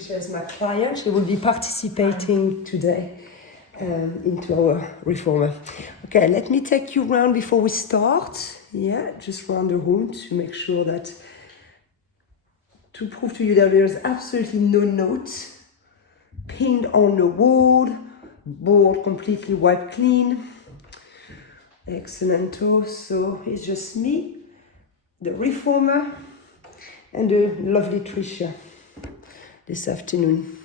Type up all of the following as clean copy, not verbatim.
Tricia is my client. She will be participating today into our reformer. Okay, let me take you around before we start. Yeah, just around the room to make sure that, to prove to you that there's absolutely no note pinned on the wall, board completely wiped clean. Excellent. So it's just me, the reformer, and the lovely Tricia this afternoon.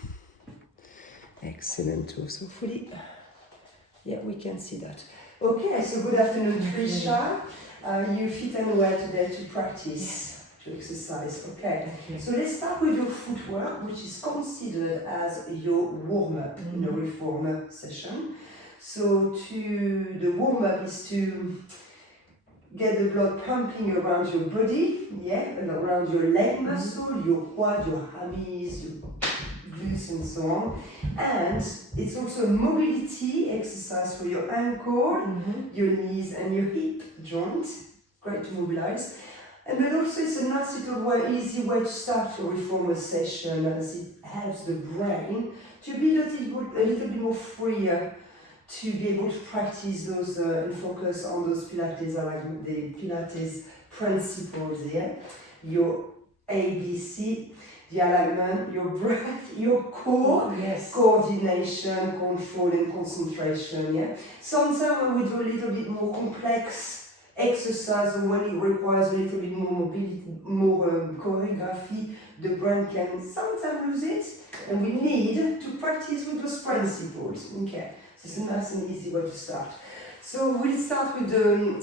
Excellent. So fully, yeah, we can see that. Okay, so good afternoon, Tricia. You fit and well today to practice, to exercise. Okay, so let's start with your footwork, which is considered as your warm-up in a reformer session. So the warm-up is to get the blood pumping around your body, yeah, and around your leg muscle, your quad, your hammies, your glutes, and so on. And it's also a mobility exercise for your ankle, your knees, and your hip joint. Great to mobilize. And then also it's a nice little easy way to start your reformer session, as it helps the brain to be a little bit more freer to be able to practice those and focus on those Pilates, like the Pilates principles, yeah? Your ABC, the alignment, your breath, your core, coordination, control, and concentration, yeah? Sometimes when we do a little bit more complex exercise, or when it requires a little bit more mobility, more choreography, the brain can sometimes lose it, and we need to practice with those principles, okay? It's a nice and easy way to start. So we'll start with the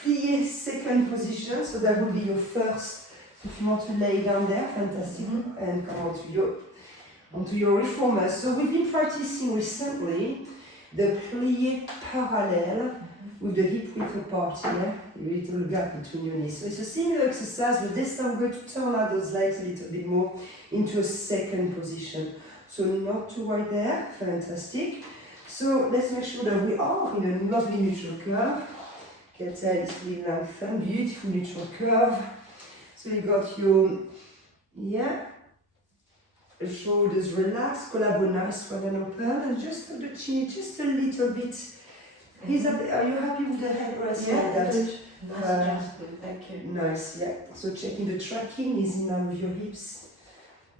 plié second position. So that will be your first. If you want to lay down there, fantastic, and come onto your reformer. So we've been practicing recently the plié parallel with the hip width apart here, a little gap between your knees. So it's a similar exercise, but this time we're going to turn out those legs a little bit more into a second position. So not to right there, fantastic. So let's make sure that we are in a lovely neutral curve. Get is really lengthened, beautiful neutral curve. So you got your, shoulders relaxed, collarbone nice, spread and open, and just hold the chin just a little bit. Are you happy with the headrest? Yeah, like that? good. Nice adjustment, thank you. Nice, yeah. So checking the tracking, easy now with your hips.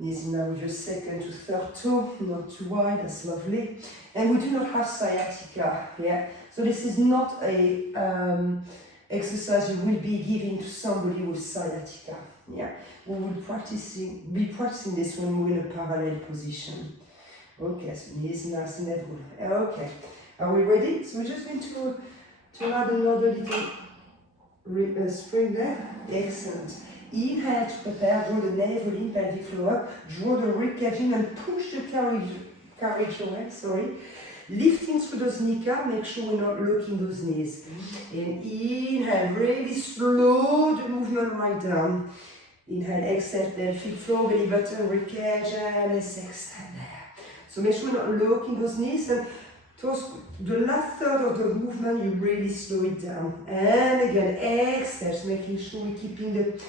Easy now with your second to third toe, not too wide, that's lovely. And we do not have sciatica, yeah? So this is not a exercise you will be giving to somebody with sciatica, yeah? We will be practicing this when we're in a parallel position. Okay, so knees nice and level. Okay, are we ready? So we're just going to add another little spring there. Excellent. Inhale to prepare, draw the navel in, pelvic floor up, draw the ribcage in and push the carriage away, Lifting through those kneecaps, make sure we're not locking those knees. And inhale, really slow the movement right down. Inhale, exhale, pelvic floor, belly button, ribcage, and let's extend there. So make sure we're not locking those knees, and towards the last third of the movement, you really slow it down. And again, exhale, so making sure we're keeping the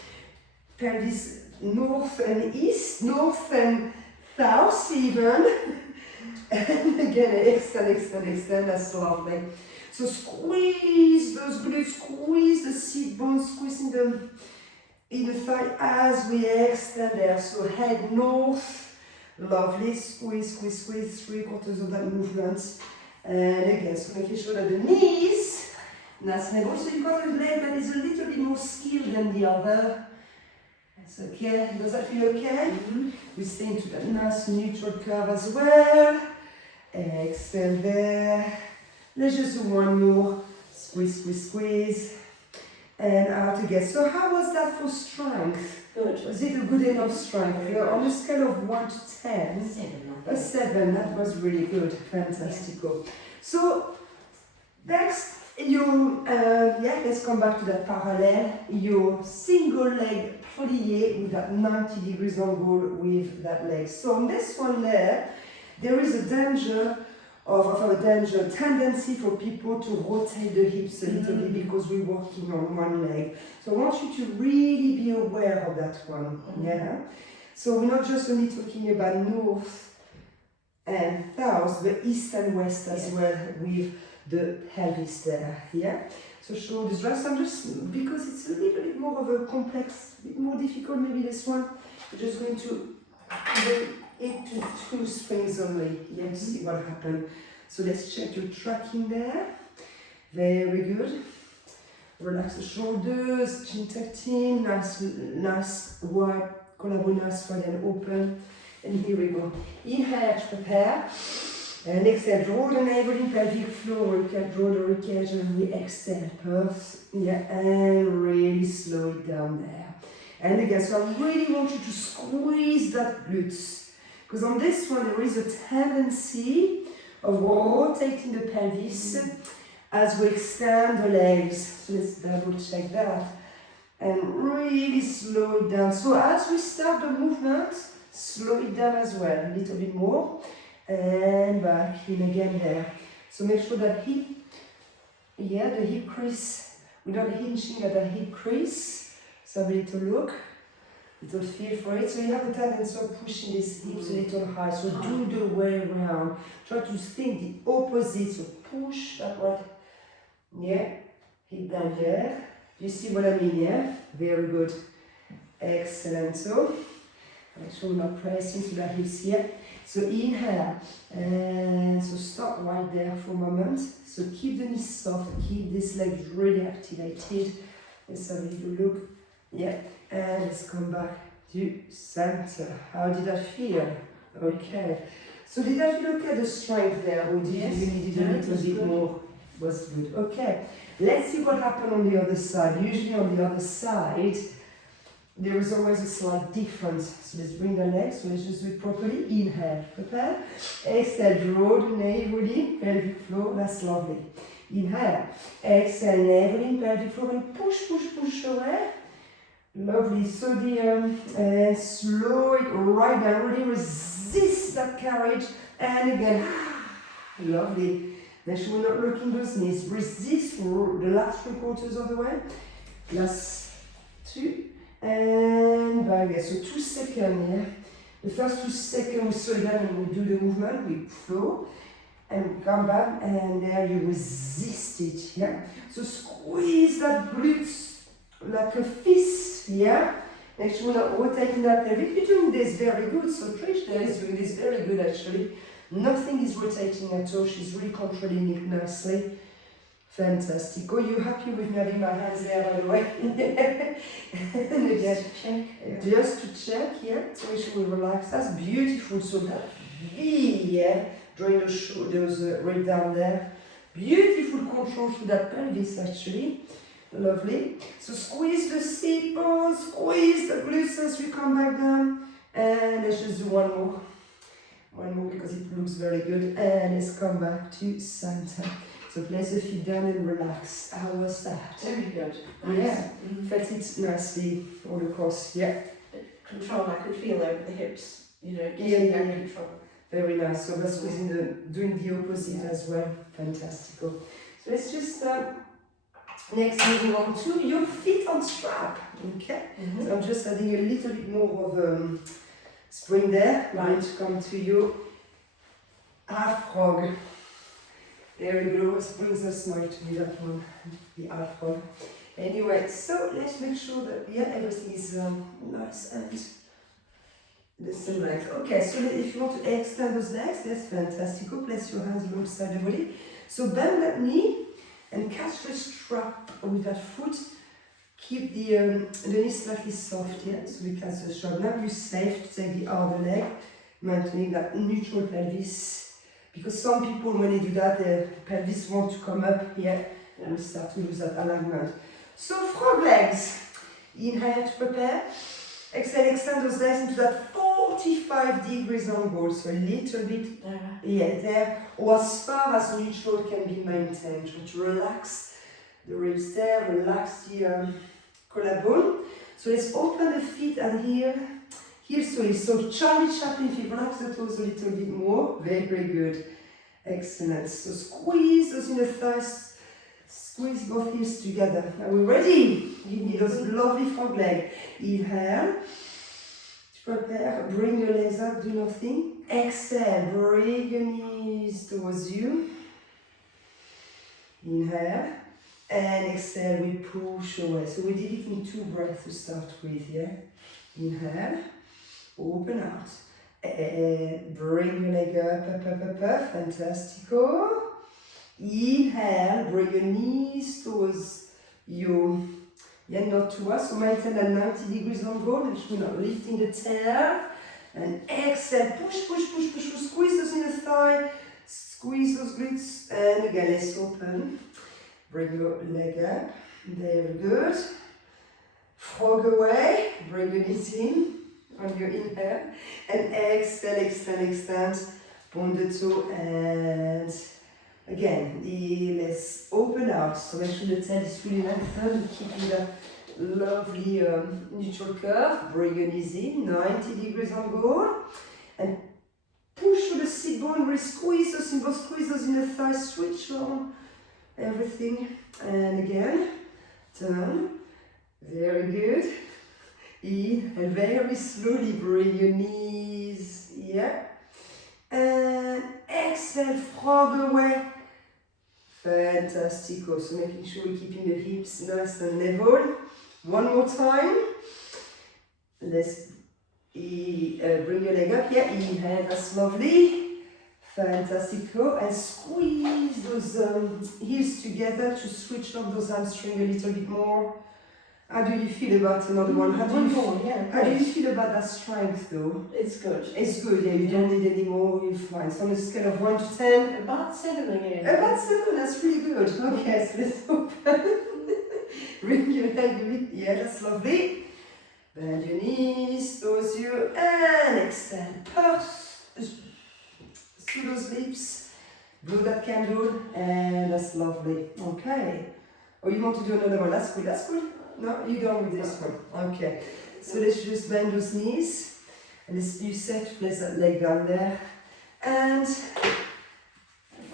pelvis north and east, north and south even. And again, extend, that's lovely. So squeeze those glutes, squeeze the seat bones, squeeze in the thigh as we extend there. So head north, lovely, squeeze, 3/4 of that movement. And again, so making sure that the knees, nice and level. So you've got a leg that is a little bit more skilled than the other. That's okay. Does that feel okay? We stay into that nice neutral curve as well. Exhale there. Let's just do one more. Squeeze. And out again. So how was that for strength? Good. Was it a good enough strength? On a scale of 1 to 10? 7. A 7. That was really good. Fantastico. Yeah. So next, let's come back to that parallel. Your single leg plié with that 90 degrees angle with that leg. So on this one there is a tendency for people to rotate the hips a little bit because we're working on one leg. So I want you to really be aware of that one. Yeah. So we're not just only talking about north and south, but east and west as well with the pelvis there. Yeah. So shoulders rest. I'm just, because it's a little bit more of a complex, a bit more difficult maybe this one, we're just going to bring it to 2 springs only. Yeah, to see what happened. So let's check your tracking there. Very good. Relax the shoulders, chin tucked in, nice wide, collarbone nice wide and open. And here we go. Inhale to prepare. And exhale, draw the navel in, pelvic floor, you can draw the ribcage and we exhale, and really slow it down there. And again, so I really want you to squeeze that glutes, because on this one there is a tendency of rotating the pelvis as we extend the legs. So let's double check that. And really slow it down. So as we start the movement, slow it down as well, a little bit more. And back in again there. So make sure that hip, the hip crease, we're not hinging at the hip crease. So have a little look, little feel for it. So you have a tendency of pushing these hips a little high. So do the way around. Try to think the opposite. So push that right. Yeah, hip down there. You see what I mean? Yeah, very good. Excellent. So make sure we're not pressing to the hips here. So inhale, and so stop right there for a moment. So keep the knees soft, keep this leg really activated. Let's have a little look. Yeah, and let's come back to center. How did that feel? Okay. So did that feel okay, the strength there, or did you need a little bit more? Was good. Okay. Let's see what happened on the other side. Usually on the other side, there is always a slight difference. So let's bring the legs, so let's just do it properly. Inhale, prepare. Exhale, draw the navel in, pelvic floor, that's lovely. Inhale, exhale, navel in, pelvic floor, and push away. Lovely. So the slow it right down, really resist that carriage. And again, lovely. Make sure we're not looking those knees. Resist for the last 3/4 of the way. Last 2. And back there. So 2 seconds, yeah. The first 2 seconds we slow down and we do the movement, we flow and come back, and there you resist it, yeah. So squeeze that glutes like a fist, yeah. Make sure we're not rotating that pelvic. You're doing this very good. So Trish there is doing this very good actually. Nothing is rotating at all. She's really controlling it nicely. Fantastic. Are you happy with me having my hands there, by the way? And again, just to check, yeah. So make sure we relax. That's beautiful. So that V, yeah. Drawing the shoulders right down there. Beautiful control through that pelvis, actually. Lovely. So squeeze the sit bones, squeeze the glutes as we come back down. And let's just do one more. One more because it looks very good. And let's come back to center. So place the feet down and relax. How was that? Very good. Nice. Yeah, felt it nicely all across. Yeah. Control, I could feel over the hips, Yeah. control. Very nice. So that's doing the opposite as well. Fantastic. So let's just next moving on to your feet on strap. Okay. So I'm just adding a little bit more of spring there. Right. To come to your half frog. There we go. It brings us now to that one, the half frog. Anyway, so let's make sure that everything is nice and the same legs. Okay, so if you want to extend those legs, that's fantastic. Place your hands alongside the body. So bend that knee and catch the strap with that foot. Keep the knee slightly soft, yeah, so we catch the strap. Now you're safe to take the other leg, maintaining that neutral pelvis. Because some people, when they do that, their pelvis want to come up here and we start to lose that alignment. So frog legs. Inhale to prepare. Exhale, extend those legs into that 45 degrees angle. So a little bit there. Or as far as neutral can be maintained. Try to relax the ribs there, relax the collarbone. So let's open the feet and so Charlie Chaplin, if you relax the toes a little bit more, very good, excellent. So squeeze those inner thighs, squeeze both heels together. Are we ready? Give me those lovely frog leg. Inhale, Prepare, bring your legs up, do nothing. Exhale, bring your knees towards you. Inhale. And exhale, we push away. So we did it in 2 breaths to start with, yeah? Inhale, open out. And bring your leg up, fantastico. Inhale, bring your knees towards you. Yeah, not to us, so maintain at 90 degrees angle, and you're not lifting the tail. And exhale, push, push, push, push, push, squeeze those inner thigh, squeeze those glutes, and again, let's open. Bring your leg up, very good. Frog away, bring your knees in on your inhale, and exhale, extend, extend, point the toe, and again, let's open out. So make sure the tail is really lengthened, keeping that lovely neutral curve. Bring your knees in, 90 degrees angle, and push through the sit bone, really squeeze those cymbals, squeeze those inner thighs, switch on everything. And again, turn, very good. Inhale, very slowly bring your knees, yeah. And exhale, frog away. Fantastico. So making sure we're keeping the hips nice and level. One more time. Let's bring your leg up. Yeah, inhale, that's lovely. Fantastico. And squeeze those heels together to switch off those hamstrings a little bit more. How do you feel about another one? How do you feel about that strength though? It's good. It's good, yeah, you don't need any more, you're fine. So on a scale of 1 to 10? About 7 again. About 7, that's really good. Okay, so let's open. Bring your leg, yeah, that's lovely. Bend your knees, towards you, and extend. Puff through those lips. Blow that candle, and that's lovely. Okay. Oh, you want to do another one? That's good, that's good. No, you're done with this one. Okay. So let's just bend those knees. And let's you set, place that leg down there. And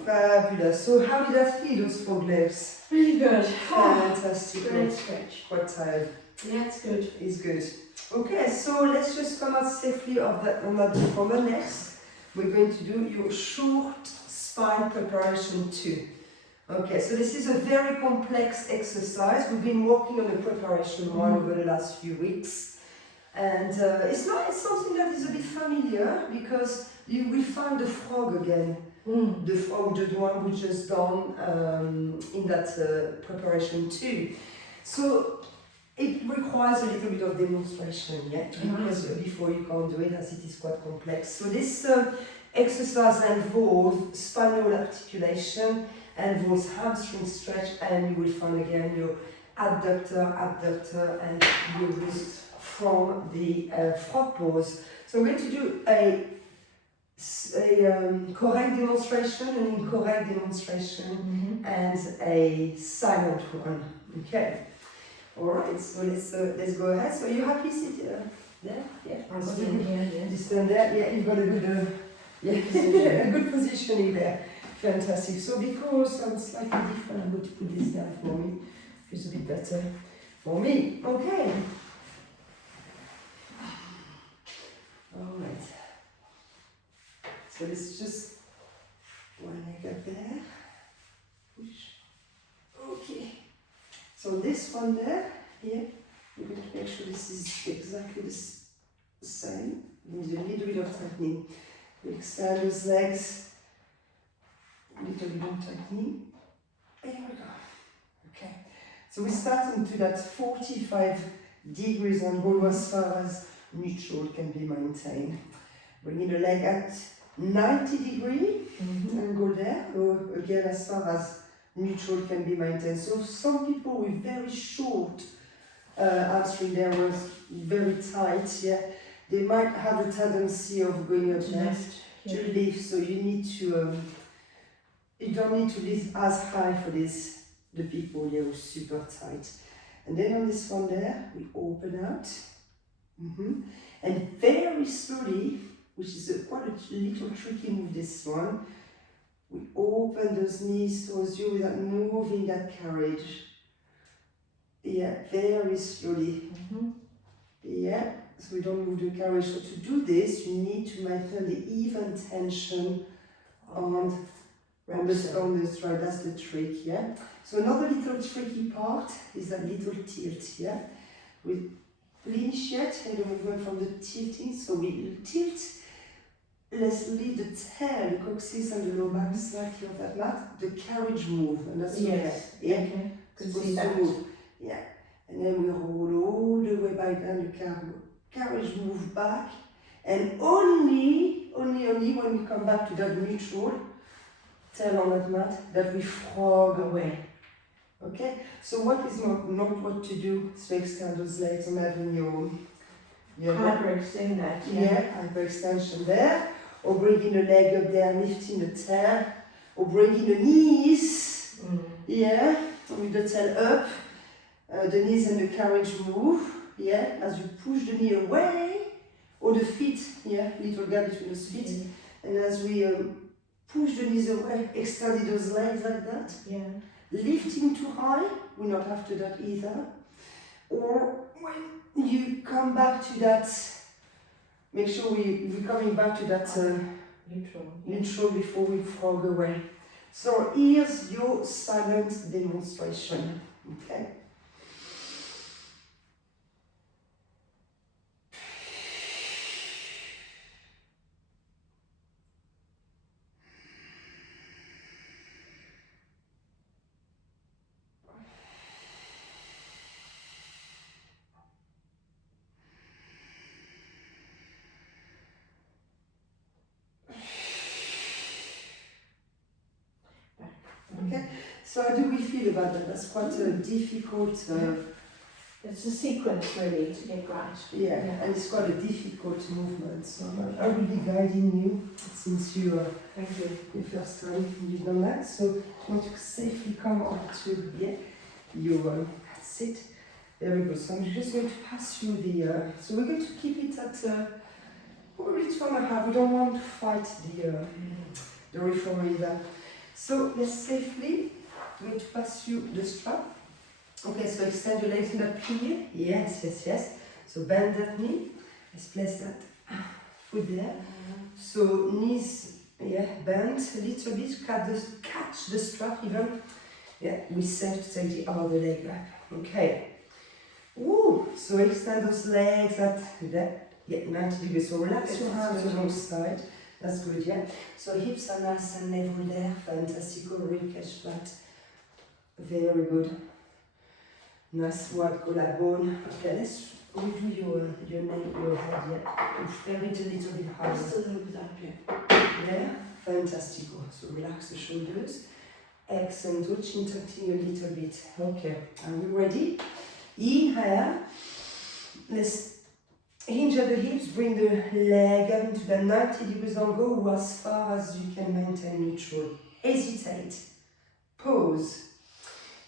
fabulous. So how did that feel, those frog legs? Really good. Fantastic. Great stretch. Quite tired. Yeah, it's good. It's good. Okay, so let's just come out safely of that on that reformer. Next, we're going to do your short spine preparation 2. Okay, so this is a very complex exercise. We've been working on the preparation one over the last few weeks. And it's something that is a bit familiar because you will find the frog again. The frog, the one we just done in that preparation 2. So it requires a little bit of demonstration, yeah, because before you can't do it as it is quite complex. So this exercise involves spinal articulation, involves hamstring stretch, and you will find again your abductor, and your wrist from the frog pose. So I'm going to do a correct demonstration, an incorrect demonstration, and a silent one. Okay. All right. So let's go ahead. So you happy? Sit there. Yeah. You stand there. Yeah. You've got a good a good positioning there. Fantastic. So because I'm slightly different, I'm going to put this down for me. Feels a bit better for me. Okay. All right. So let's just one leg up there. Push. Okay. So this one there, here, we're going to make sure this is exactly the same. With a little bit of tightening. We extend those legs. Little bit of tightening. There we go. Okay. So we start into that 45 degrees angle as far as neutral can be maintained. Bringing the leg at 90 degree angle there, or again as far as neutral can be maintained. So some people with very short hamstring there was very tight, yeah, they might have a tendency of going up left to lift, so you need to you don't need to lift as high for this, the people here who are super tight. And then on this one there, we open out. And very slowly, which is quite a little tricky move, this one, we open those knees towards you without moving that carriage. Yeah, very slowly. Yeah, so we don't move the carriage. So to do this, you need to maintain the even tension on the strap. That's the trick, yeah? So another little tricky part is that little tilt, yeah? We initiate in the movement from the tilting, so we tilt. Let's leave the tail, the coccyx and the lower back slightly on that mat. The carriage move, and that's Yes. yeah. Okay. Could see Supposed to that. move. Yeah. And then we roll all the way back down the carriage move back. And only when we come back to that neutral tail on that mat, that we frog away. Okay? So what is not what to do? So extend those legs and having your Hyperextend that. hyperextension there. Or bringing the leg up there, lifting the tail. Or bringing the knees. Yeah. With the tail up. The knees and the carriage move. Yeah. As you push the knee away. Or the feet. Yeah. Little gap between the feet. And as we push the knees away, extending those legs like that. Yeah. Lifting too high, we're not after that either. Or when you come back to that, make sure we're coming back to that neutral before we frog away. So here's your silent demonstration. Okay. Okay, so how do we feel about that? That's quite a difficult... It's a sequence really to get right. Yeah, and it's quite a difficult movement. So I will be guiding you since you Thank you. the first time you've done that. So you want to safely come up to your sit. Very good. So I'm just going to pass you the... so we're going to keep it at probably 2.5. We don't want to fight the reformer either. So let's safely, I'm going to pass you the strap. Okay, so extend your legs in that plie. Yes. So bend that knee. Let's place that foot there. So knees, bend a little bit. Catch the strap even. Yeah, we safe to take the other leg back. Okay. Ooh, so extend those legs at that. 90 degrees. So relax your hands alongside. That's good, yeah. So hips are nice and level there. Fantastico, ribcage flat. Very good. Nice wide collarbone. Okay, let's redo your neck, your head, yeah. Very it a little bit higher. Just a little bit up here. Yeah, fantastico. So relax the shoulders. Excellent. So chin tucking a little bit. Okay, are we ready? Inhale. Let's hinge at the hips, bring the leg up into the 90 degrees angle, go as far as you can maintain neutral. Hesitate. Pause.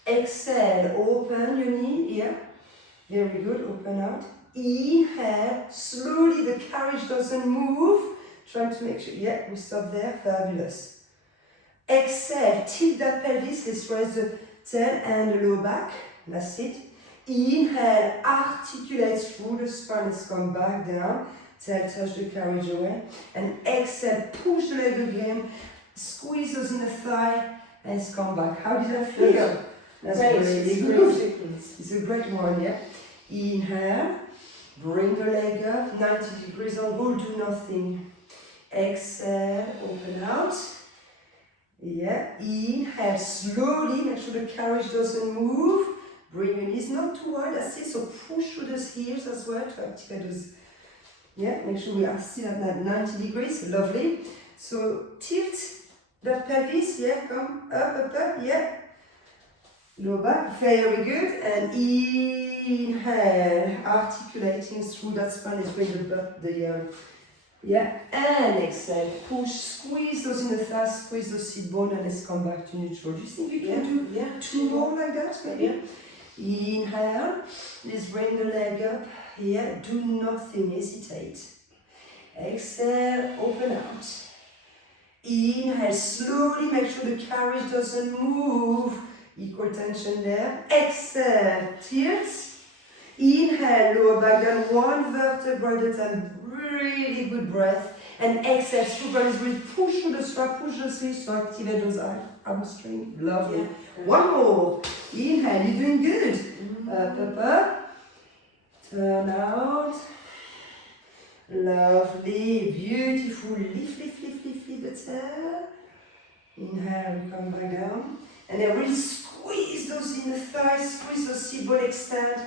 Exhale, open your knee here. Very good, open out. Inhale, slowly the carriage doesn't move. Trying to make sure, we stop there, fabulous. Exhale, tilt that pelvis, let's raise the tail and the lower back. That's it. Inhale, articulate through the spine, let's come back down, tail touch the carriage away, and exhale, push the leg again, squeeze those inner thigh, and let's come back. How did that feel? That's really good. It's a great one, yeah? Inhale, bring the leg up, 90 degrees angle, do nothing. Exhale, open out. Yeah, inhale, slowly, make sure the carriage doesn't move. Bring your knees not too wide, that's it, so push through those heels as well to activate those. Yeah, make sure we are still at that 90 degrees, lovely. So tilt that pelvis, come up, yeah. Lower back, very good, and inhale, articulating through that spine, let's bring the butt, and exhale, push, squeeze those in the thighs, squeeze those sit bone, and let's come back to neutral. Do you think you can do 2 more like that, maybe? Inhale, let's bring the leg up, do nothing, hesitate. Exhale, open out. Inhale, slowly, make sure the carriage doesn't move. Equal tension there. Exhale, tilt. Inhale, lower back down, one vertebra at a time, really good breath. And exhale, super is really push through the strap, push the sleeves to activate those hamstrings. Lovely. Yeah. One more. Inhale, you're doing good. Up, up, up. Turn out. Lovely, beautiful. Lift, lift, lift, lift, lift the tail. Inhale, come back down. And then really squeeze those inner thighs, squeeze those sit bone, extend.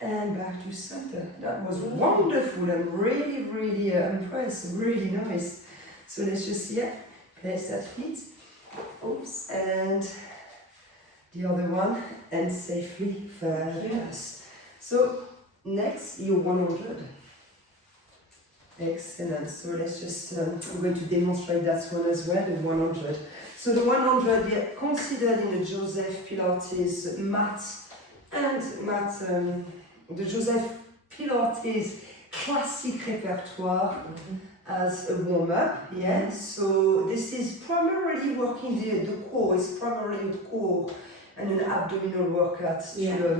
And back to center. That was wonderful. I'm really, really impressed. Really nice. So let's just, place that feet. Oops. And the other one. And safely fabulous. So next, your 100. Excellent. So let's just, I'm going to demonstrate that one as well, the 100. So the 100, they're considered in the Joseph Pilates mat and the Joseph Pilates classic repertoire as a warm-up. Yeah. So this is primarily working the core. It's primarily a core and an abdominal workout to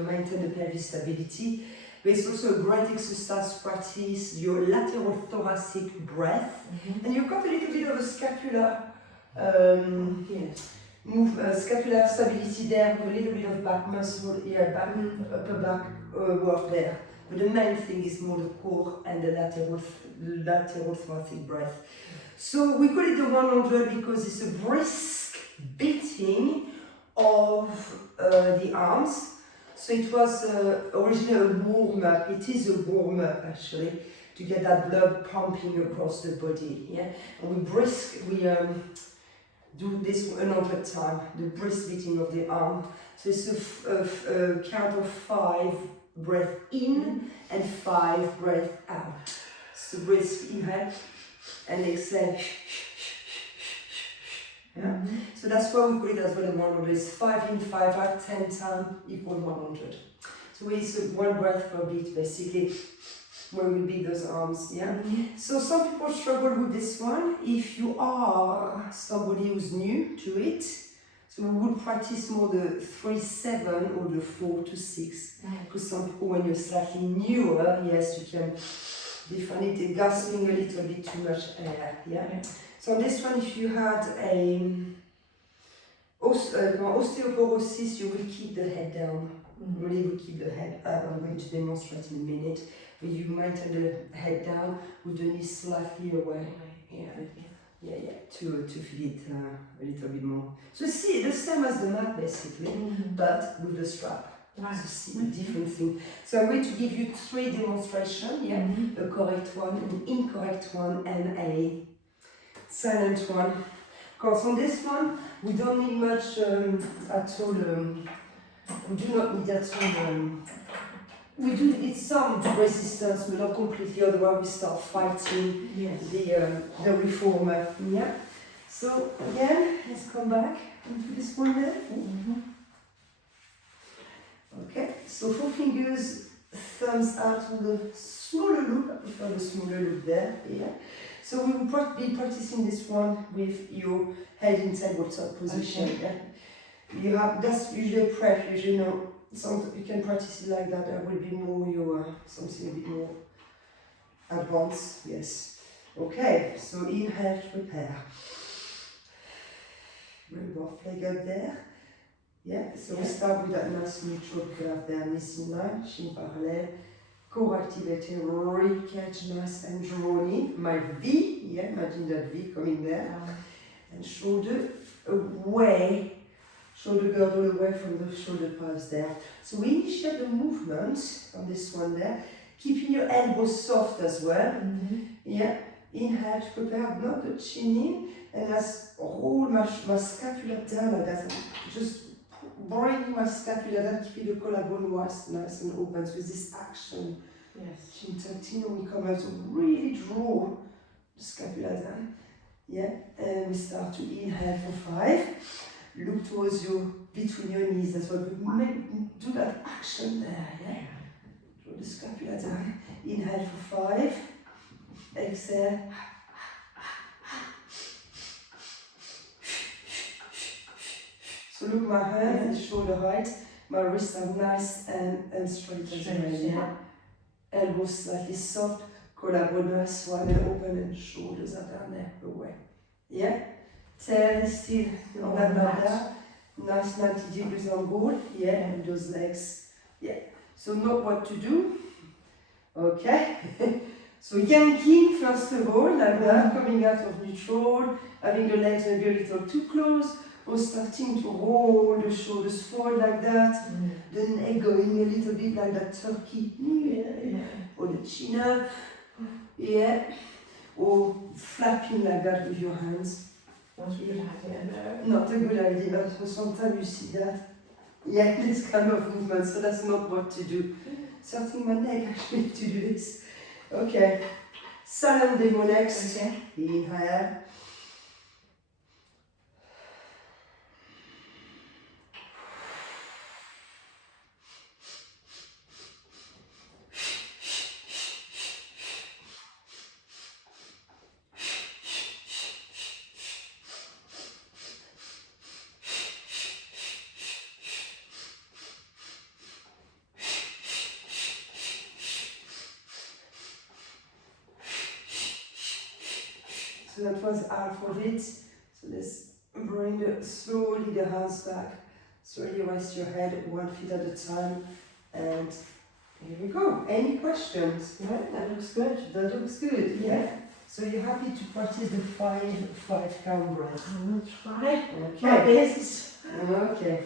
maintain the pelvic stability. But it's also a great exercise to practice your lateral thoracic breath. And you've got a little bit of a scapular scapular stability there, with a little bit of back muscle, upper back work there. But the main thing is more the core and the lateral thoracic breath. So we call it the 100 because it's a brisk beating of the arms. So it was originally a warm-up. It is a warm-up actually, to get that blood pumping across the body. Yeah, and we do this 100 times, the brisk beating of the arm. So it's a count of 5 breath in and 5 breath out. So brisk inhale and exhale. Yeah. So that's why we call it as well the 100. It's 5 in, 5 out, 10 times equal 100. So it's 1 breath per beat basically when we beat those arms. Yeah. So some people struggle with this one. If you are somebody who's new to it, so we would practice more the 3-7 or the 4-6. Because some people, when you're slightly newer, yes, you can define it gasping a little bit too much air. Yeah. So on this one, if you had a osteoporosis, you will keep the head down. Really will keep the head up. I'm going to demonstrate in a minute. But you maintain the head down with the knees slightly away. To feel it a little bit more. So see, the same as the mat basically, but with the strap. Right. So see the different thing. So I'm going to give you 3 demonstrations. A correct one, an incorrect one, and a silent one. Because on this one, we don't need much at all. We do not need at all. We do need some resistance, but not completely. Otherwise, we start fighting the reformer. Yeah. So again, let's come back into this one there. Okay. So 4 fingers, thumbs out on the smaller loop. I prefer the smaller loop there. Yeah. So we will be practicing this one with your head in tabletop position. Okay. Yeah? That's usually a prep. Usually, you can practice it like that. There will be more something a bit more advanced. Yes. Okay. So inhale, prepare. Bring both legs up there. Yeah. So we start with that nice neutral curve there, knees in line, chin parallel. Core activated, really catch nice and drawn in. My V, imagine that V coming there. And shoulder away, shoulder girdle away from the shoulder pads there. So we initiate the movement on this one there, keeping your elbows soft as well. Yeah, inhale, prepare, not the chin in, and let's roll my scapula down like that. Just bring my scapula down, keeping the collarbone nice and open. So with this action, chin tucked in, we come out to really draw the scapula down. Yeah, and we start to inhale for 5. Look towards you, between your knees. That's what we do that action there. Yeah, draw the scapula down. Inhale for 5. Exhale. So look, my hand is shoulder height. My wrists are nice and straight as well. Yeah. Elbows slightly soft, collarbone nice one and open, and shoulders are down there, away. Yeah? Tail is still on that mat. Nice 90 degrees on board. Yeah, and those legs. Yeah. So know what to do. Okay. So yanking first of all, like that, coming out of neutral, having the legs maybe a little too close, or starting to roll the shoulders forward like that, the neck going a little bit like that turkey, or the chin up, or flapping like that with your hands. Not a good idea, no. Not a good idea, so sometimes you see that. Yeah, this kind of movement, so that's not what to do. Starting my neck actually to do this. Okay, Salon demo next. Okay. Inhale. So that was half of it. So let's bring slowly the hands back. Slowly rest your head 1 foot at a time. And here we go. Any questions? No, that looks good. That looks good, yeah. So you're happy to practice the 5 count breath? I will try. Okay. My best. Okay.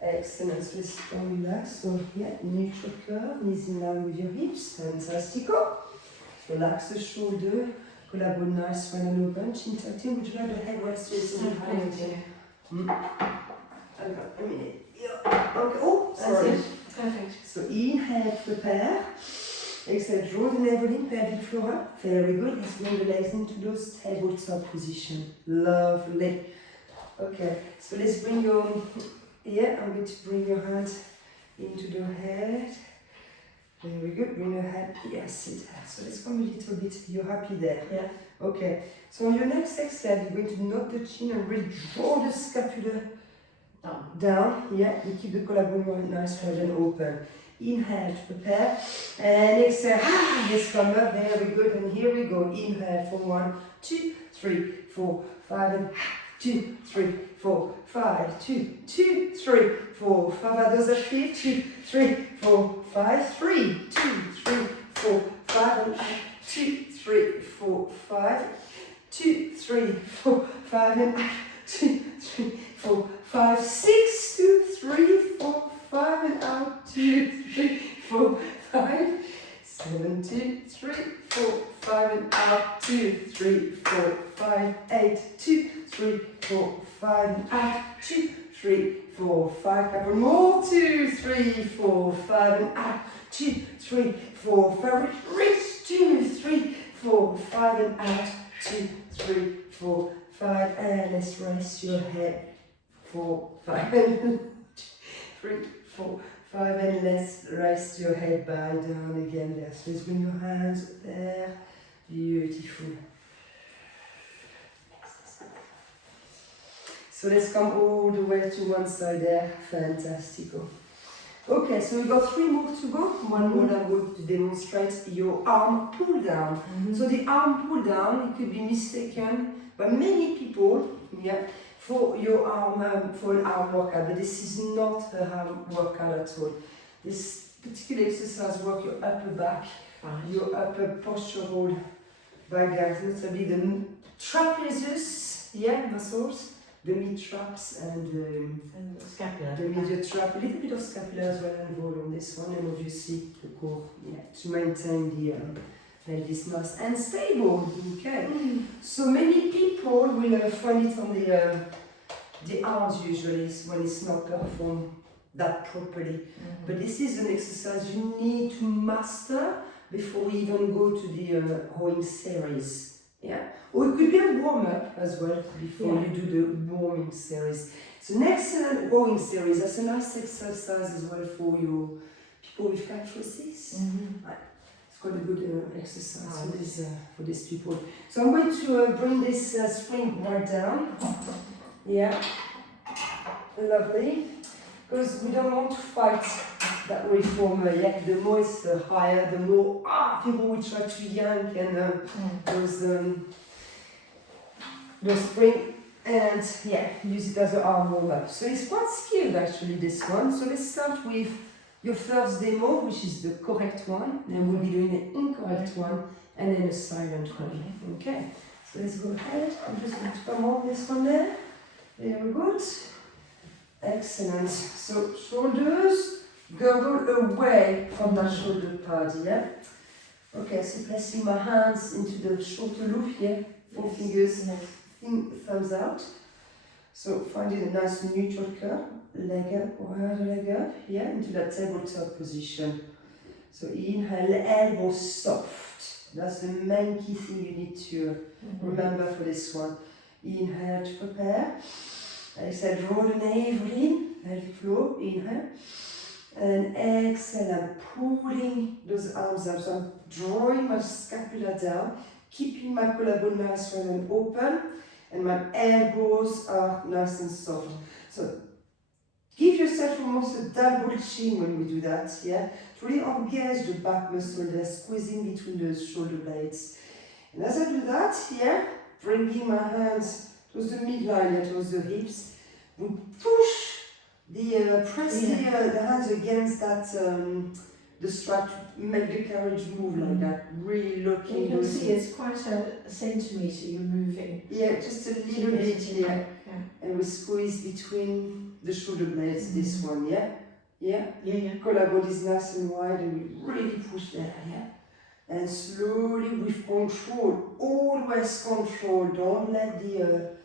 Excellent. So let's relax. So yeah, neutral curve, knees in line with your hips. Fantastico. Relax the shoulder. Collarbone nice, one and open. Chin tucked in. Would you like the head rest on the hand? I've got a minute. Yeah. Okay. Oh, sorry. That's it. Perfect. So inhale, prepare. Exhale, draw the navel in, pelvic floor up. Very good. Let's bring the legs into those tabletop position. Lovely. Okay. So let's bring your, I'm going to bring your hand into the head. Very good. Bring your head. Yes, sit. So let's come a little bit. You're happy there? Yeah. Okay. So on your next exhale, you're going to knot the chin and really draw the scapula down. Yeah. You keep the collarbone nice, wide and open. Inhale to prepare. And exhale. Let's come up. Very good. And here we go. Inhale for 1, 2, 3, 4, 5, and 2, 3, 4, 5, 2, 2, 3, 4, 5. Others are 3, 2, 3, 4, 5, 3, 2, 3, 4, 5, and 2, 3, 4, 5, 2, 3, 4, 5, and 2, 3, 4, 5, 6, 2, 3, 4, 5, and out, 2, 3, 4, 5, 7, 2, 3, 4, 5, and out, 2, 3, 4, 5, 8, 2, 3, 4, 5, and out, 2, 3, 4, 5, couple more, 2, 3, 4, 5, and out, 2, 3, 4, 5, reach, 2, 3, 4, 5, and out, 2, 3, 4, 5, and let's rest your head, 4, 5, and 3, 4, 5, and let's rest your head back down again there. So let's bring your hands there, beautiful. So let's come all the way to one side there, fantastico. Okay, so we've got 3 more to go. One more I'm going to demonstrate your arm pull down. So the arm pull down, it could be mistaken by many people, for your arm, for an arm workout, but this is not an arm workout at all. This particular exercise works your upper back, your upper postural back guys, notably the trapezius, muscles, the mid traps and the scapula. The medial trap, a little bit of scapula as well involved on this one, and obviously the core, to maintain the like this nice and stable. Okay. So many people will find it on the arms usually when it's not performed that properly. But this is an exercise you need to master before we even go to the rowing series. Yeah, or it could be a warm-up as well before you do the warming series. So an excellent rowing series, that's a nice exercise as well for you people with arthritis. It's quite a good exercise for these people. So I'm going to bring this spring right down. Yeah, lovely. because we don't want to fight that reformer. Yeah, the more it's higher, the more people will try to yank and those spring and yeah, use it as an arm warm up. So it's quite skilled actually, this one. So let's start with your first demo, which is the correct one. Then we'll be doing the incorrect one and then a silent one. Okay. So let's go ahead. I'm just going to come on this one there. Very good. Excellent. So shoulders, girdle away from that shoulder pad, yeah? Okay, so placing my hands into the shoulder loop here, 4 fingers, thumbs out. So finding a nice neutral curve, leg up or other leg up, yeah, into that tabletop position. So inhale, elbow soft. That's the main key thing you need to remember for this one. Inhale to prepare. Exhale, draw the navel in, pelvic floor, inhale. And exhale, I'm pulling those arms up. So I'm drawing my scapula down, keeping my collarbone nice and open, and my elbows are nice and soft. So give yourself almost a double chin when we do that, yeah? To really engage the back muscle there, squeezing between the shoulder blades. And as I do that, yeah, bringing my hands towards the midline, towards the hips, we push press the hands against that the strap to make the carriage move like that. Really looking. You can see it's quite a centimetre you're moving. Yeah, just a little bit here. Yeah. And we squeeze between the shoulder blades. This one, yeah, yeah, yeah, yeah. Collarbone is nice and wide, and we really push there, yeah. And slowly with control, always control. Don't let the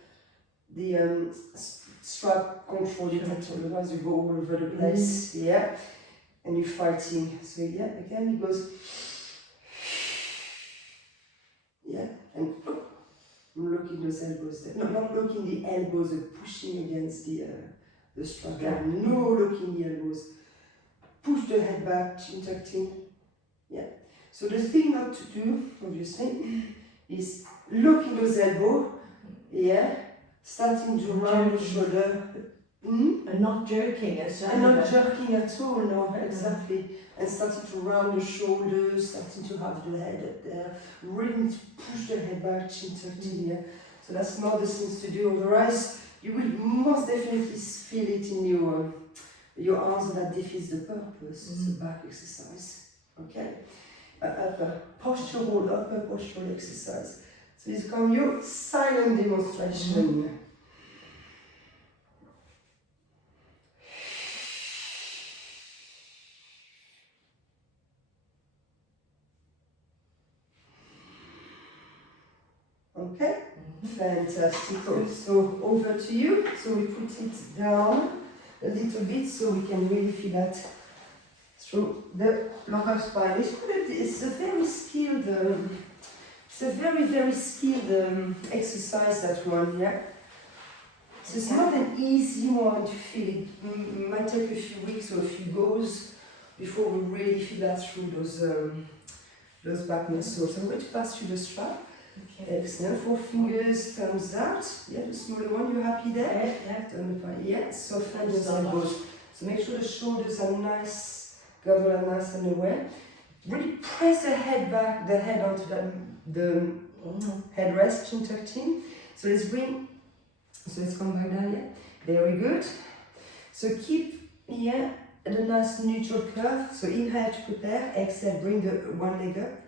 strap control it at all, otherwise you go all over the place, yeah, and you're fighting. So yeah, again it goes, yeah, and looking those elbows there. No, not looking the elbows, pushing against the strap. Yeah. No, looking the elbows. Push the head back, chin tucked in. Yeah. So the thing not to do, obviously, is looking those elbows. Yeah. Starting to round the shoulder. And not jerking as well. And not jerking at all, no, exactly. And starting to round the shoulders, starting to have the head up there. Really to push the head back, chin tucked in here. So that's not the things to do, otherwise you will most definitely feel it in your arms, and that defeats the purpose. It's a back exercise. Okay? Upper postural exercise. So this becomes your silent demonstration. Okay? Fantastic. So over to you. So we put it down a little bit so we can really feel that through the lower spine. It's a very skilled, it's a very, very skilled exercise, that one, yeah? So it's not an easy one to feel. It might take a few weeks or a few goes before we really feel that through those back muscles. I'm going to pass you the strap. Okay. Excellent. 4 fingers, thumbs out. Yeah, the smaller one. You happy there? Yeah. Soften those elbows. So make sure the shoulders are nice, girdle are nice and away. Really press the head back, the head onto the headrest, chin tucked in. So let's come back down. Yeah. Very good. So keep here the nice neutral curve. So inhale to prepare. Exhale, bring the one leg up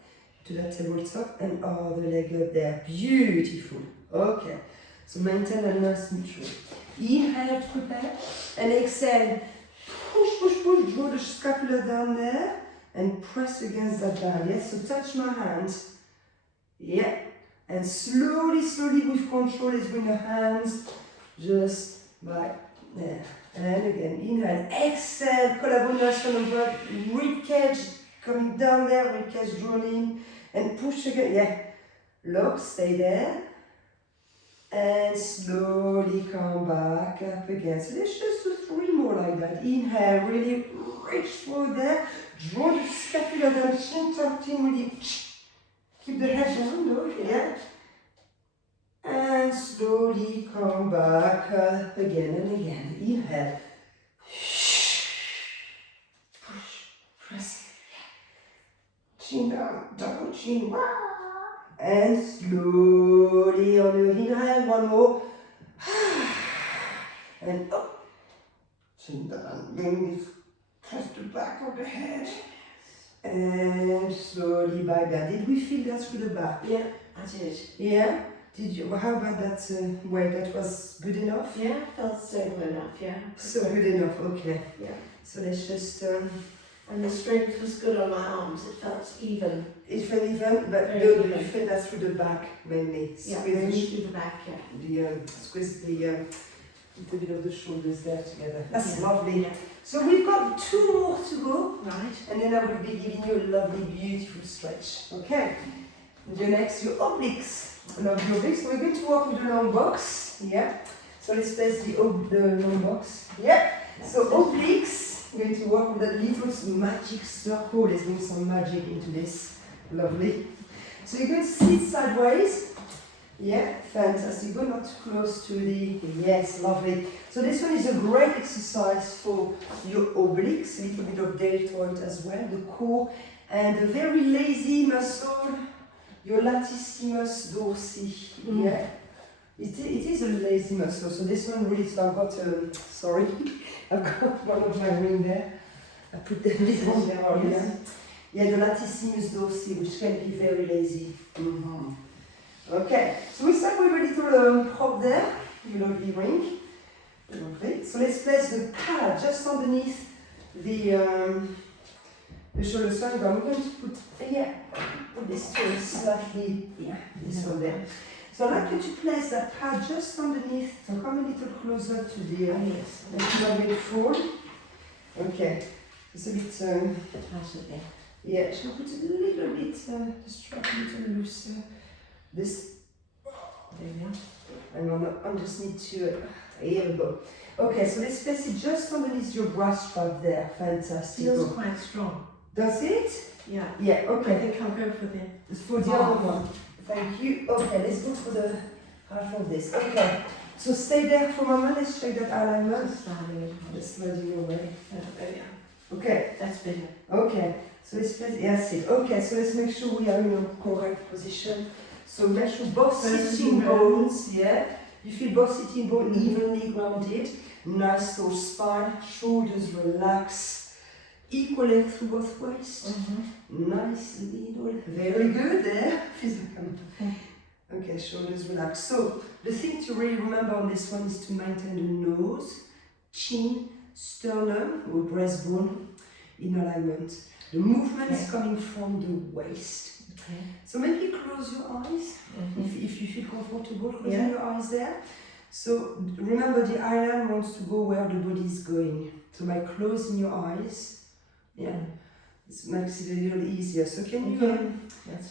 to that tabletop and other leg up there. Beautiful. Okay. So maintain a nice neutral. Inhale to prepare and exhale. Push. Draw the scapula down there and press against that bar. Yes. So touch my hands. Yeah. And slowly with control, let's bring the hands just back there. And again, inhale. Exhale. Collarbone nice and over. Rib cage coming down there. Rib cage drawn in. And push again, yeah. Lock, stay there. And slowly come back up again. So let's just do 3 more like that. Inhale, really reach through there. Draw the scapula down, chin tucked in, really keep the head down, though, yeah. And slowly come back up again and again. Inhale. chin. And slowly on your inhale, one more. And up. Chin down. Then press the back of the head. And slowly back down. Did we feel that through the back? Yeah, I did. Yeah? Did you? How about that way? That was good enough? Yeah, felt stable enough, yeah. So good enough, okay. Yeah. So let's just... and the strength was good on my arms, it felt even. it felt even, but Very you even. feel that through the back mainly. Yeah, Squeeze mainly through the back, yeah. squeeze the little bit of the shoulders there together. That's Yeah. lovely. Yeah. So we've got 2 more to go. Right. And then I will be giving you a lovely, beautiful stretch. Okay? The next, your obliques. Now the obliques, we're going to work with the long box. Yeah? So let's place the long box. Yeah? So obliques, we're going to work with that little magic circle. Let's bring some magic into this. Lovely. So you're going to sit sideways. Yeah, fantastic. Go not too close to the... Yes, lovely. So this one is a great exercise for your obliques, a little bit of deltoid as well, the core, and a very lazy muscle, your latissimus dorsi. Yeah, it is a lazy muscle. So this one really, so I've got, sorry, I've got one of my ring there. I put this on there earlier. Yeah, the latissimus dorsi, which can be very lazy. Okay, so we start with a little prop there, your lovely ring. Lovely. So let's place the pad just underneath the shoulder strap. I'm going to put this tool slightly, this one there. So I'd like you to place that pad just underneath, so come a little closer to the, Yes. bit forward. Okay, it's a bit, Absolutely. yeah, should I put it a little bit, the strap a little looser. This, There we are. and I just need to, here we go. Okay, so let's place it just underneath your bra strap there. Fantastic. Feels quite strong. Does it? Yeah. Yeah, I okay. think I'll go for the... It's for the other one. Thank you. Okay, let's go for the half of this. Okay, so stay there for a moment. Let's check that alignment. Just sliding away. There we are. Okay, That's better. okay. So let's place, yes, it. Okay, so let's make sure we are in a correct position. So make sure both sitting bones, yeah. You feel both sitting bones evenly grounded. Nice tall spine, shoulders relax. Equal length through both waist. Nice little, very good there. Okay, shoulders relax. So the thing to really remember on this one is to maintain the nose, chin, sternum or breastbone in alignment. The movement is coming from the waist. Okay. So maybe close your eyes if you feel comfortable closing your eyes there. So remember the island wants to go where the body is going. So by closing your eyes, it makes it a little easier. So can you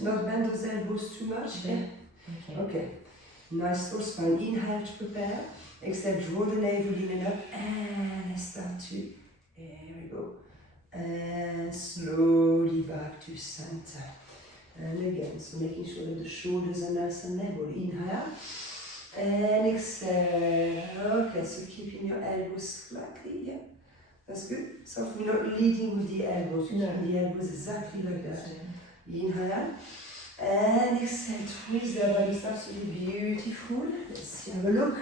not bend those elbows too much? Yeah. Okay. Nice full spine. Inhale to prepare. Exhale, draw the navel in and up. And I start to, here we go. And slowly back to center. And again, so making sure that the shoulders are nice and level. Inhale. And exhale. Okay, so keeping your elbows slightly, that's good. So we're not leading with the elbows, keeping the elbows exactly like that. Inhale. And exhale, twist the body, it's absolutely beautiful. Let's have a look.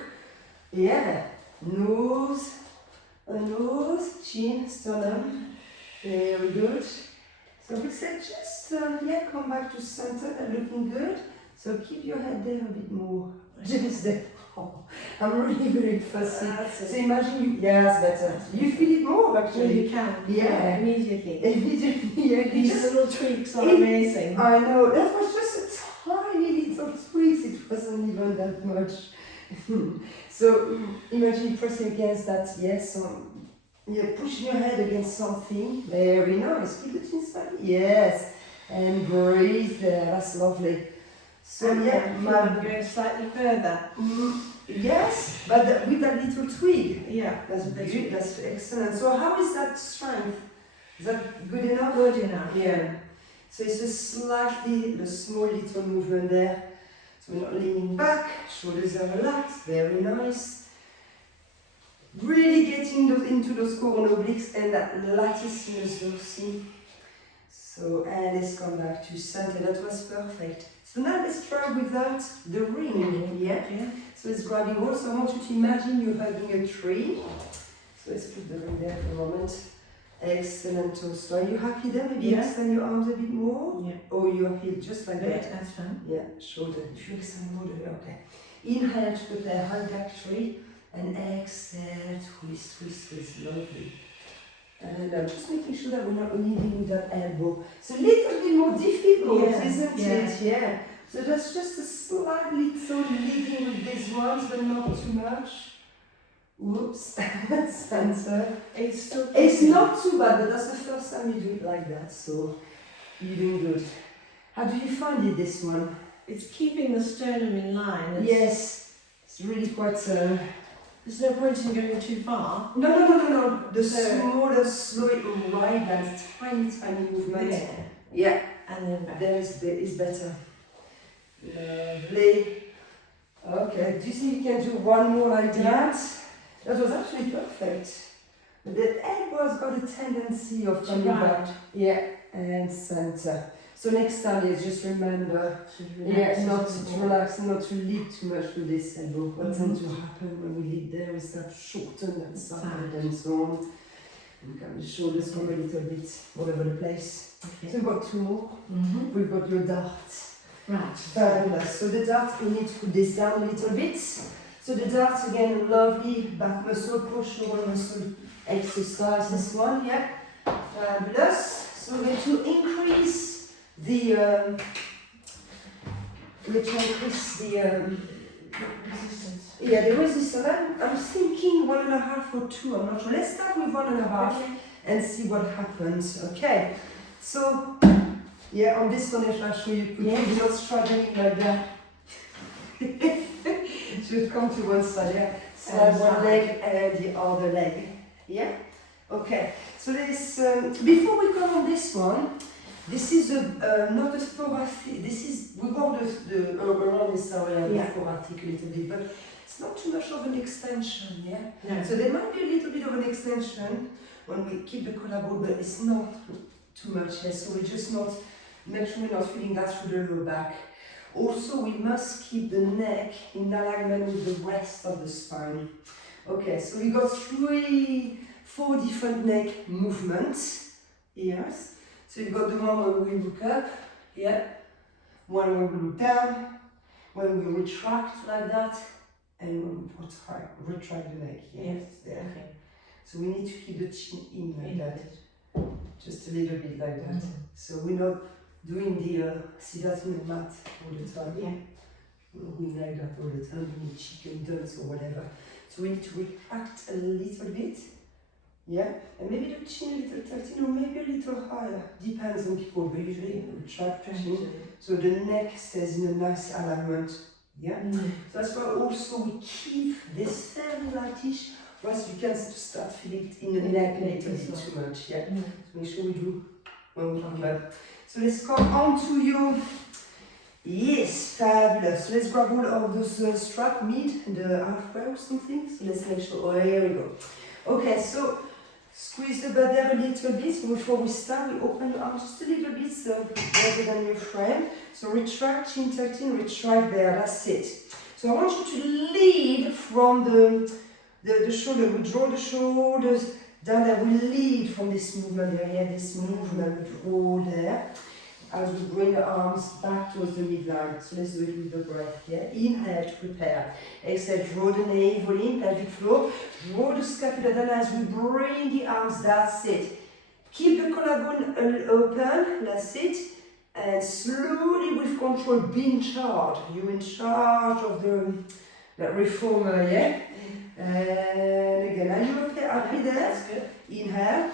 Yeah, nose, chin, sternum. Very good. So we said just, come back to center, looking good. So keep your head there a bit more. Just there. Oh, I'm really very fussy. So imagine you, it's better. You feel it more actually. You can. Yeah. Immediately. Immediately, These little tweaks are amazing. I know, that was just a tiny little tweak. It wasn't even that much. So imagine pressing against that, pushing your head against something. Very nice. Keep the chin slightly. Yes. And breathe there. That's lovely. So I'm going slightly further. Yes, but with that little twig. Yeah. That's good. That's excellent. So how is that strength? Is that good enough? Good enough. Yeah. So it's a small little movement there. So we're not leaning back, shoulders are relaxed, very nice. Really getting into those core and obliques and that latissimus dorsi. So, and let's come back to center. That was perfect. So now let's try without the ring. Yeah? So it's grabbing also. I want you to imagine you're hugging a tree. So let's put the ring there for a moment. Excellent. So are you happy there? Maybe extend your arms a bit more. Yeah. Or your heel just like that. That's fine. Yeah, shoulder. If you extend more, okay. Inhale to prepare hug back tree. And exhale, twist, twist, twist. Lovely. And I'm just making sure that we're not leading with that elbow. So a little bit more difficult, isn't it? Yeah. So that's just a slight little leading with these ones, but not too much. Whoops. Center. It's not too bad, but that's the first time you do it like that. So you're doing good. How do you find it, this one? It's keeping the sternum in line. Yes. It's really quite... There's no point in going too far. No. The smaller, slow it right, that tiny movement. Yeah. And then back. There is better. Lovely. Okay, do you think you can do one more like that? That was actually perfect. The elbow has got a tendency of coming back. Yeah, and center. So next time, just remember, not to relax, not to lead too much with this elbow. What tends to happen when we lead there is that shorten and side and so on. And kind of the shoulders come a little bit all over the place. Okay. So we've got two more. We've got your darts. Right. Fabulous. So the dart, we need to put this down a little bit. So the darts, again, lovely back muscle, push lower muscle exercise. This one, yeah. Fabulous. So we're going to increase the resistance. Yeah, the resistance. I'm thinking 1.5 or 2. I'm not sure. Let's start with 1.5 and see what happens. Okay. So yeah, on this one, if I show you, you're not struggling like that. Should come to one side. Yeah. Slide one leg and the other leg. Yeah. Okay. So this before we come on this one. This is not a thoracic, this is, we go around this area of thoracic a little bit, but it's not too much of an extension, No. So there might be a little bit of an extension when we keep the collarbone, but it's not too much, So we just make sure we're not feeling that through the lower back. Also, we must keep the neck in alignment with the rest of the spine. Okay, so we got 4 different neck movements. Yes. So you've got the one where we look up, one where we look down, when we retract like that, and when we retract the neck. Yes. Okay. So we need to keep the chin in like that, just a little bit like that. So we're not doing the sit in the mat all the time. We like that all the time, doing chicken dunks or whatever. So we need to retract a little bit. Yeah, and maybe the chin a little tilted or maybe a little higher. Depends on people, but usually we retract the chin so the neck stays in a nice alignment. Yeah, so that's why also we keep this fairly lightish, or else you can start feeling it in the neck a little bit too much. Yeah, so make sure we do when we come up. So let's come on to you. Yes, fabulous. Let's grab all of those strap mid and the halfway or something. So let's make sure. Oh, here we go. Okay, so squeeze the butt there a little bit. So before we start, we open your arms just a little bit, so rather than your frame. So retract, chin tucked in, retract there. That's it. So I want you to lead from the shoulder. We draw the shoulders down there. We lead from this movement there. Yeah, this movement. We draw there. As we bring the arms back towards the midline. So let's do it with the breath. Yeah, inhale to prepare. Exhale, draw the navel in, pelvic floor. Draw the scapula down as we bring the arms. That's it. Keep the collarbone open. That's it. And slowly, with control, be in charge. You're in charge of the reformer. Yeah. And again, are you okay? Are you there? That's good. Inhale.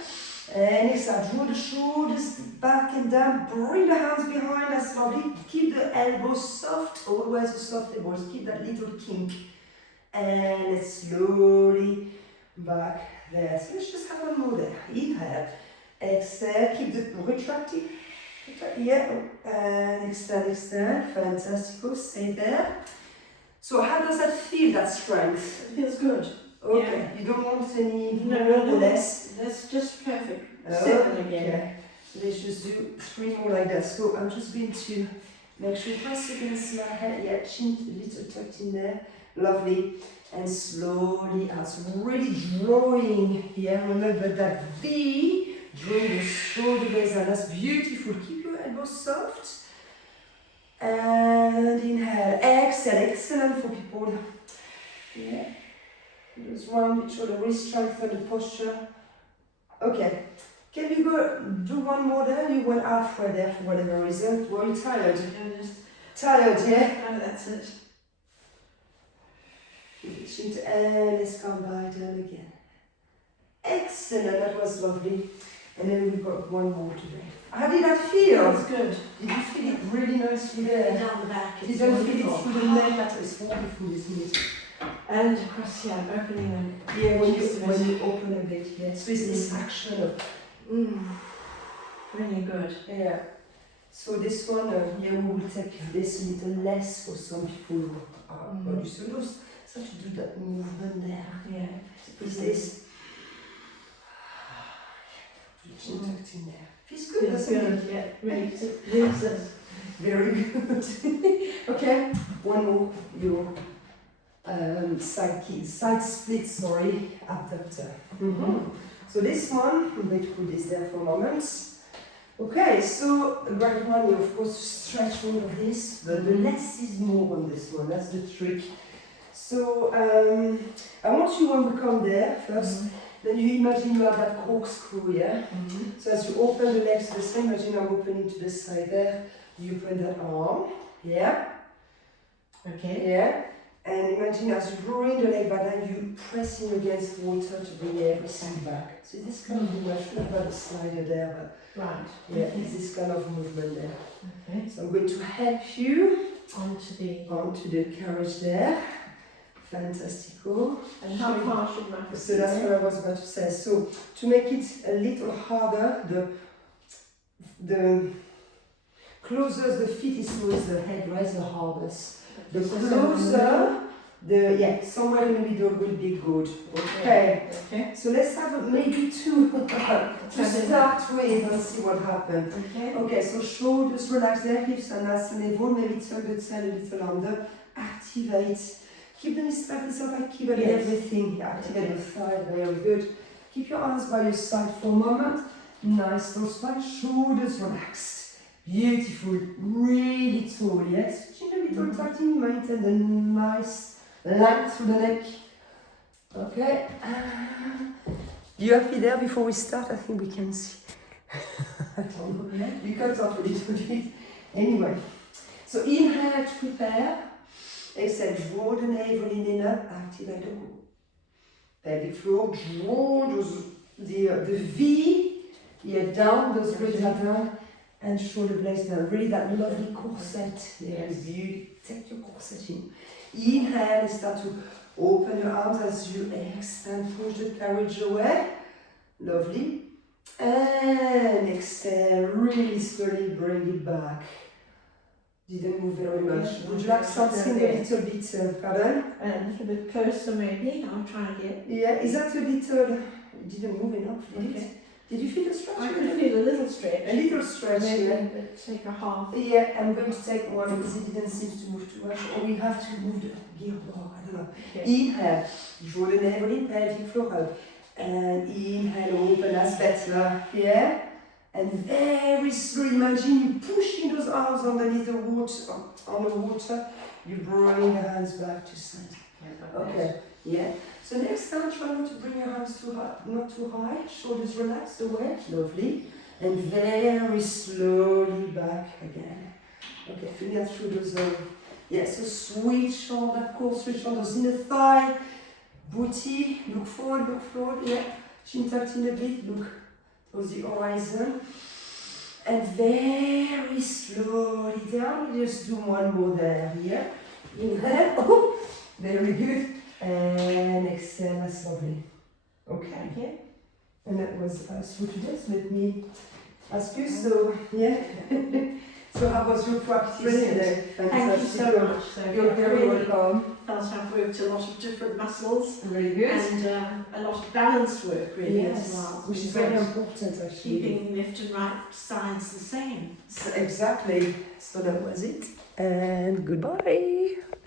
And exhale, draw the shoulders back and down, bring the hands behind, that's lovely. Keep the elbows soft, always the soft elbows, keep that little kink. And let's slowly back there. So let's just have one more there. Inhale, exhale, keep the retracting. Yeah, and extend, fantastic, stay there. So how does that feel, that strength? It feels good. Okay, you don't want any more or less? That's just perfect. 7 again. So let's just do 3 more like that. So I'm just going to make sure you press against my head. Yeah, chin a little tucked in there. Lovely. And slowly out. So really drawing here. Remember that V. Drawing the shoulder blades out. That's beautiful. Keep your elbows soft. And inhale. Exhale. Excellent for people. Yeah. Just round each other. Really strengthen the posture. Okay. Can we go do one more there? You went halfway there for whatever reason. Were you tired? Tired, yeah? Oh, that's it. And let's come back down again. Excellent, that was lovely. And then we've got one more today. How did that feel? That's good. Did you feel it really nicely there? Down the back. You don't feel it through the neck, but it's wonderful, isn't it? And across, yeah, opening them. Yeah, when you open a bit, yeah. So it's this action of, really good. yeah. So this one, yeah, we will take this a little less for some people who are not used to those. So to do that movement there. Yeah. Is this? Chin tucked in there. Feels good, doesn't it? Yeah, really. Yes, yes. Very good. Okay, one more. Your side split, sorry, abductor. So this one, I'm going to put this there for a moment. Okay, so the right one, you of course stretch all of this, but the less is more on this one. That's the trick. So I want you, when we come there first, then you imagine you have that corkscrew, yeah? So as you open the legs, the same, imagine I'm opening to the side there, you open that arm, yeah? Okay. Yeah? And imagine as you draw in the leg, but then you pressing against water to bring everything back. So this kind of movement, I feel about the slider there, but right. yeah, it's this kind of movement there. Okay. So I'm going to help you Onto the carriage there. Fantastico. And how far should my foot So that's what I was about to say. So to make it a little harder, the closer the feet is towards the head, raise the hardest. The closer, somewhere in the middle will be good. Okay. So let's have maybe 2 to start with and see what happens. Okay, so shoulders relax there, hips are nice and level, maybe turn the tail a little under, activate. Keep the knees back, activate everything. Activate the thigh, very good. Keep your arms by your side for a moment. Nice, those back, shoulders relaxed. Beautiful, really tall, yes? Chin a little tighten, maintain the nice length through the neck. Okay. You happy there before we start? I think we can see. I don't know. You cut off a little bit. Anyway. So inhale to prepare. Exhale, draw the navel in and up, activate the core. Pelvic floor, draw the V, down, those ribs are down, and shoulder blades down. Really that lovely corset. There is beauty. Take your corset in. Inhale and start to open your arms as you extend, push the carriage away. Lovely. And exhale, really slowly bring it back. Didn't move very much. Would you like something a little bit, pardon? a little bit closer maybe, I'll try and get. Yeah, is that a little, it didn't move enough, did it? Did you feel a stretch? I could feel a little stretch. A little stretch, maybe take a half. Yeah, I'm going to take one because it didn't seem to move too much. Or we have to move the gear block, I don't know. Inhale, draw the navel in, pelvic floor up. And inhale, open as better, yeah? And very slowly, imagine you pushing those arms underneath the water, on the water. You bring the hands back to center. Okay, yeah. So next time, try not to bring your hands too high, not too high. Shoulders relaxed away, lovely. And very slowly back again. Okay, finger through the zone. Yeah, so switch on that core, switch on those inner thigh, booty, look forward, yeah. Chin tucked in a bit, look towards the horizon. And very slowly down, we just do one more there, here. Inhale, oh, very good. And exhale, that's lovely. Okay. And that was us for today, so let me ask you, so, yeah. So how was your practice today? Thank you so much. You're very welcome. because I've worked a lot of different muscles Very good. and a lot of balanced work really as well. Which is very important actually. Keeping left and right sides the same. So, exactly. So that was it. And goodbye.